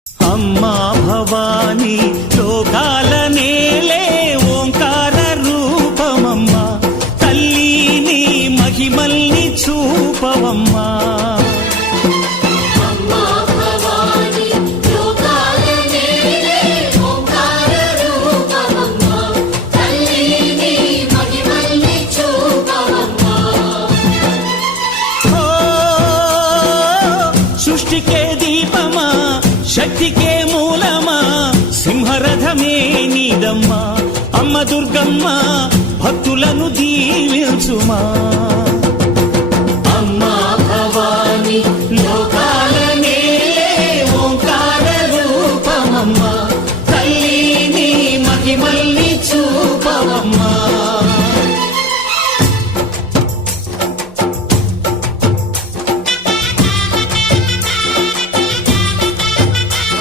అమ్మా భవానీ లోకాల నేలే ఓంకార రూపమమ్మా, తల్లి నీ మహిమల్ని చూపవమ్మా. సృష్టికే దీపమా, శక్తికే మూలమా, సింహరథమే నీదమ్మా. అమ్మ దుర్గమ్మ భక్తులను దీవించుమా.